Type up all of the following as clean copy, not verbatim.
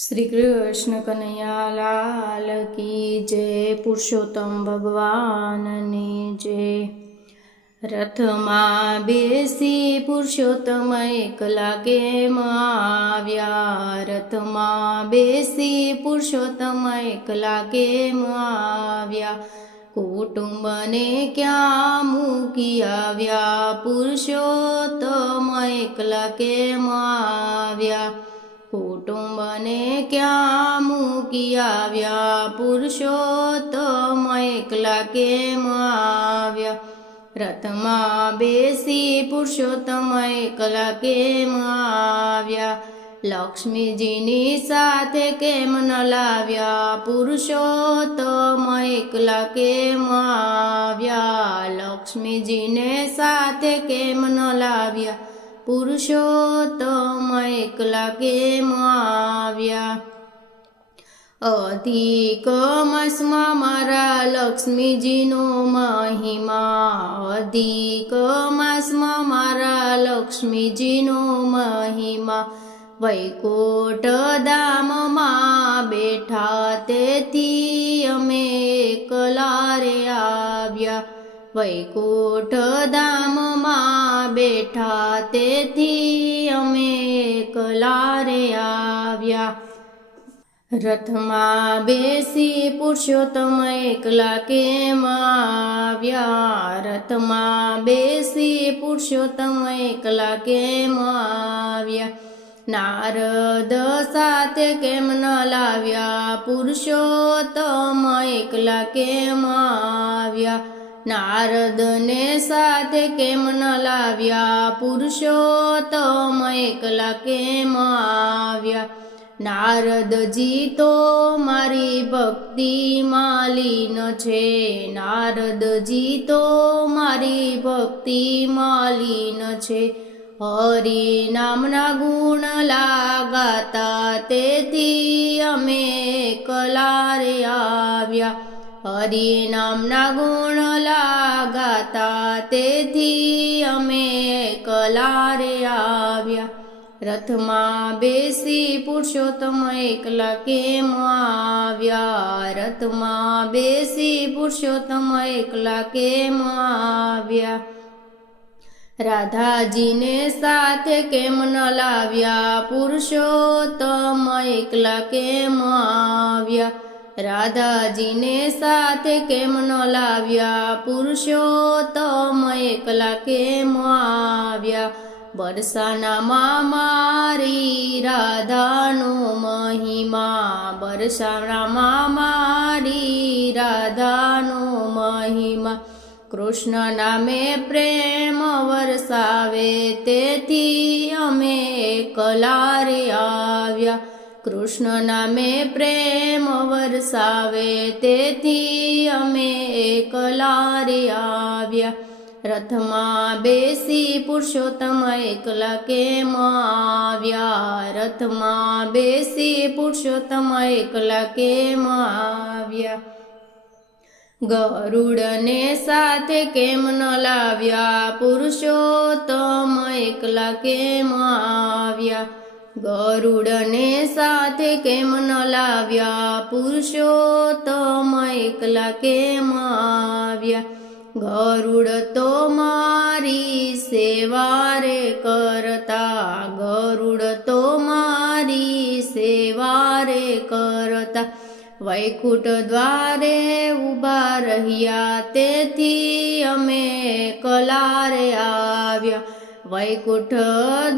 श्री कृष्ण कन्हैया लाल की जय। पुरुषोत्तम भगवान ने जय। रथમાં બેસી પુરુષોત્તમ એકલા કેમ આવ્યા? રથમાં બેસી પુરુષોત્તમ એકલા કેમ આવ્યા? કુટુંબને ક્યાં મૂકી આવ્યા? પુરુષોત્તમ એકલા કેમ આવ્યા? કુટુંબને ક્યાં મૂકી આવ્યા? પુરુષોત્તમ એકલા કેમ આવ્યા? રથમાં બેસી પુરુષોત્તમ એકલા કેમ આવ્યા? લક્ષ્મીજીની સાથે કેમ ન લાવ્યા? પુરુષોત્તમ એકલા કેમ આવ્યા? લક્ષ્મીજીને સાથે કેમ ન લાવ્યા? પુરુષોત્તમ એકલા કેમ આવ્યા? અધિક માસમાં મારા લક્ષ્મીજીનો મહિમા, અધિક માસમાં મારા લક્ષ્મીજીનો મહિમા. વૈકુંઠ ધામમાં બેઠા તેથી અમે એકલા રે આવ્યા. વૈકુંઠ ધામમાં બેઠા તેથી અમે એકલા રે આવ્યા. રથમાં બેસી પુરુષોત્તમ એકલા કેમ આવ્યા? રથમાં બેસી પુરુષોત્તમ એકલા કેમ આવ્યા? નારદ સાથે કેમ ન લાવ્યા? પુરુષોત્તમ એકલા કેમ આવ્યા? નારદને સાથે કેમ ન લાવ્યા? પુરુષોત્તમ એકલા કેમ આવ્યા? નારદજી તો મારી ભક્તિમાં લીન છે, નારદજી તો મારી ભક્તિમાં લીન છે. હરિ નામના ગુણ લાગાતા તેથી અમે એકલા રે આવ્યા. હરિ નામના ગુણ લાગાતા તેથી અમે એકલા રે આવ્યા. રથમાં બેસી પુરુષોત્તમ એકલા કેમ આવ્યા? રથમાં બેસી પુરુષોત્તમ એકલા કેમ આવ્યા? રાધાજીને સાથે કેમ ન લાવ્યા? પુરુષોત્તમ એકલા કેમ આવ્યા? રાધાજીને સાથે કેમ ન લાવ્યા? પુરુષોત્તમ એકલા કેમ આવ્યા? બરસાનામાં મારી રાધાનો મહિમા, બરસાનામાં મારી રાધાનો મહિમા. કૃષ્ણ નામે પ્રેમ વરસાવે તેથી અમે એકલા રે આવ્યા. કૃષ્ણ નામે પ્રેમ વરસાવે તેથી અમે એકલા રે આવ્યા. રથમાં બેસી પુરુષોત્તમ એકલા કેમ આવ્યા? રથમાં બેસી પુરુષોત્તમ એકલા કેમ આવ્યા? ગરુડને સાથે કેમ ન લાવ્યા? પુરુષોત્તમ એકલા કેમ આવ્યા? ગરુડને સાથે કેમ ન લાવ્યા? પુરુષોત્તમ એકલા કેમ આવ્યા? ગરુડ તો મારી સેવા રે કરતા, ગરુડ તો મારી સેવા રે કરતા. વૈકુંઠ દ્વારે ઊભા રહ્યા તેથી અમે એકલા રે આવ્યા. વૈકુંઠ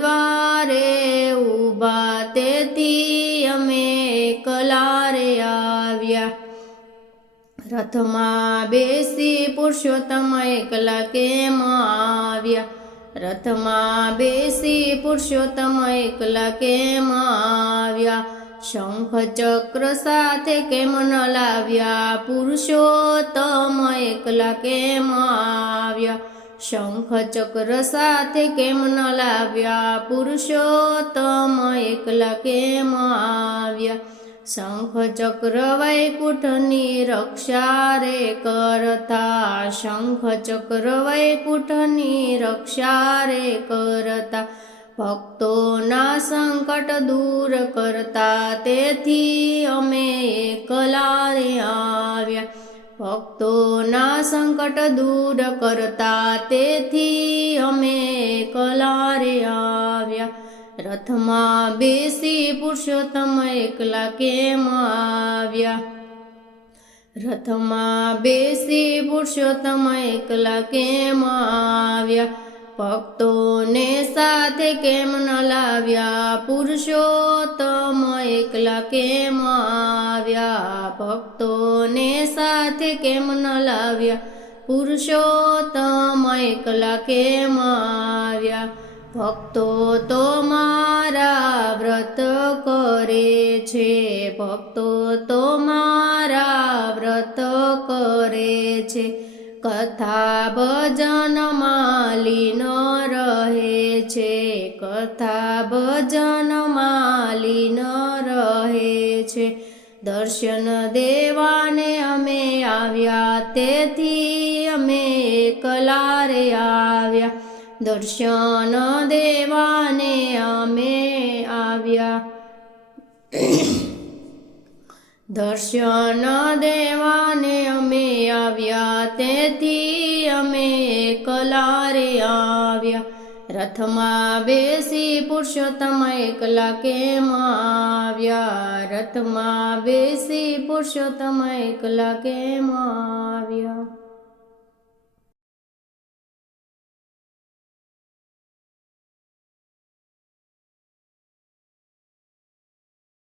દ્વારે ઊભા તેથી અમે એકલા રે આવ્યા. રથમાં બેસી પુરુષોત્તમ એકલા કેમ આવ્યા? રથમાં બેસી પુરુષોત્તમ એકલા કેમ આવ્યા? શંખ ચક્ર સાથે કેમ ન લાવ્યા? પુરુષોત્તમ એકલા કેમ આવ્યા? શંખ ચક્ર સાથે કેમ ન લાવ્યા? પુરુષોત્તમ એકલા કેમ આવ્યા? શંખ ચક્ર વૈકુંઠની રક્ષા રે કરતા, શંખ ચક્ર વૈકુંઠની રક્ષા રે કરતા. ભક્તોના સંકટ દૂર કરતા તેથી અમે એકલા રે આવ્યા. ભક્તોના સંકટ દૂર કરતા તેથી અમે એકલા રે આવ્યા. રથમાં બેસી પુરુષોત્તમ એકલા કેમ આવ્યા. રથમાં બેસી પુરુષોત્તમ એકલા કેમ આવ્યા. ભક્તોને સાથે કેમ ન લાવ્યા. પુરુષોત્તમ એકલા કેમ આવ્યા. ભક્તોને સાથે કેમ ન લાવ્યા. પુરુષોત્તમ એકલા કેમ આવ્યા. ભક્તો તો મારા વ્રત કરે છે. ભક્તો તો મારા વ્રત કરે છે. કથા ભજનમાં લીન રહે છે. કથા ભજનમાં લીન રહે છે. દર્શન દેવાને અમે આવ્યા તેથી અમે એકલા રે આવ્યા. દર્શન દેવાને અમે આવ્યા. દર્શન દેવાને અમે આવ્યા તેથી અમે એકલા રે આવ્યા. રથમાં બેસી પુરુષોત્તમ એકલા કેમ આવ્યા. રથમાં બેસી પુરુષોત્તમ એકલા કેમ આવ્યા.